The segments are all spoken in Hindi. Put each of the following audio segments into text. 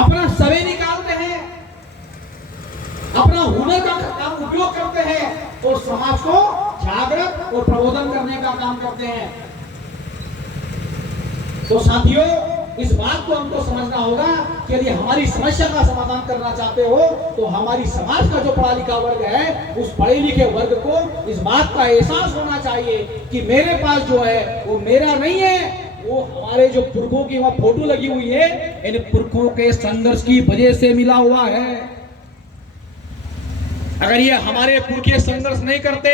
अपना समय निकालते हैं, अपना हुनर का उपयोग करते हैं और समाज को जागृत और प्रबोधन करने का काम करते हैं। तो साथियों, इस बात को हमको समझना होगा कि यदि हमारी समस्या का समाधान करना चाहते हो तो हमारी समाज का जो पढ़ा लिखा वर्ग है, उस पढ़े लिखे वर्ग को इस बात का एहसास होना चाहिए कि मेरे पास जो है वो मेरा नहीं है, वो हमारे जो पुरखों की वहां फोटो लगी हुई है, इन पुरखों के संघर्ष की वजह से मिला हुआ है। अगर ये हमारे पुरखे संघर्ष नहीं करते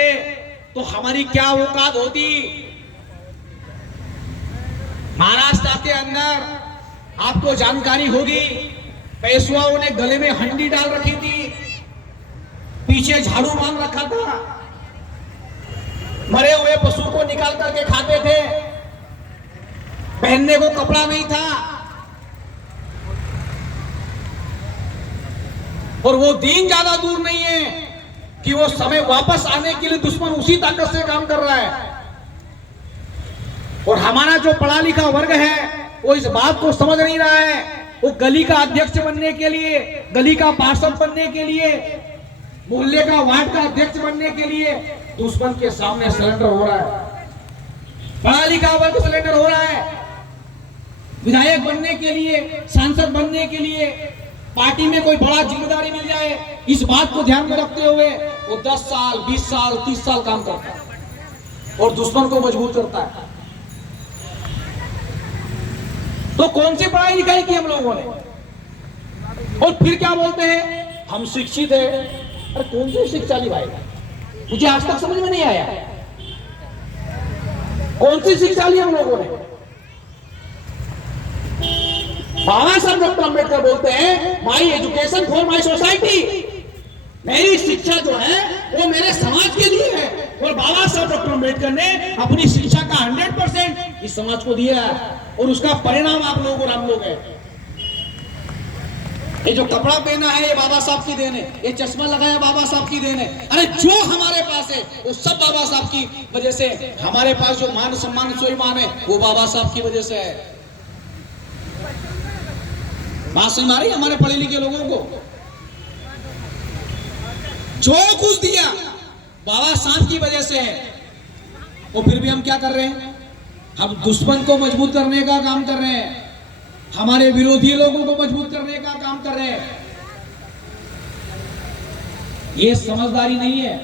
तो हमारी क्या औकात होती। महाराष्ट्र के अंदर आपको जानकारी होगी, पेशवाओं ने गले में हंडी डाल रखी थी, पीछे झाड़ू बांध रखा था, मरे हुए पशु को निकाल करके खाते थे, पहनने को कपड़ा नहीं था। और वो दिन ज्यादा दूर नहीं है कि वो समय वापस आने के लिए दुश्मन उसी ताकत से काम कर रहा है। और हमारा जो पढ़ा लिखा वर्ग है वो इस बात को समझ नहीं रहा है। वो गली का अध्यक्ष बनने के लिए, गली का पार्षद बनने के लिए, मोहल्ले का वार्ड का अध्यक्ष बनने के लिए दुश्मन के सामने सरेंडर हो रहा है। पढ़ा लिखा वर्ग सरेंडर हो रहा है। विधायक बनने के लिए, सांसद बनने के लिए, पार्टी में कोई बड़ा जिम्मेदारी मिल जाए, इस बात को ध्यान में रखते हुए वो 10 साल, 20 साल, 30 साल काम करता है और दुश्मन को मजबूत करता है। तो कौन सी पढ़ाई लिखाई की हम लोगों ने? और फिर क्या बोलते हैं, हम शिक्षित है। अरे कौन सी शिक्षा ली भाई? मुझे आज तक समझ में नहीं आया कौन सी शिक्षा ली हम लोगों ने। बाबा साहब डॉक्टर अम्बेडकर बोलते हैं, my education for my society, मेरी शिक्षा जो है वो मेरे समाज के लिए है। और बाबा साहब डॉक्टर अम्बेडकर ने अपनी शिक्षा का 100% इस समाज को दिया है और उसका परिणाम आप लोग और हम लोग है। ये जो कपड़ा पहना है ये बाबा साहब की देन है, ये चश्मा लगाया बाबा साहब की देन है। अरे जो हमारे पास है वो सब बाबा साहब की वजह से। हमारे पास जो मान सम्मान स्वाभिमान है वो बाबा साहब की वजह से है। बात समझ आ रही है हमारे पढ़े लिखे लोगों को? जो कुछ दिया बाबा साहब की वजह से है। और फिर भी हम क्या कर रहे हैं? हम दुश्मन को मजबूत करने का काम कर रहे हैं, हमारे विरोधी लोगों को मजबूत करने का काम कर रहे हैं। ये समझदारी नहीं है।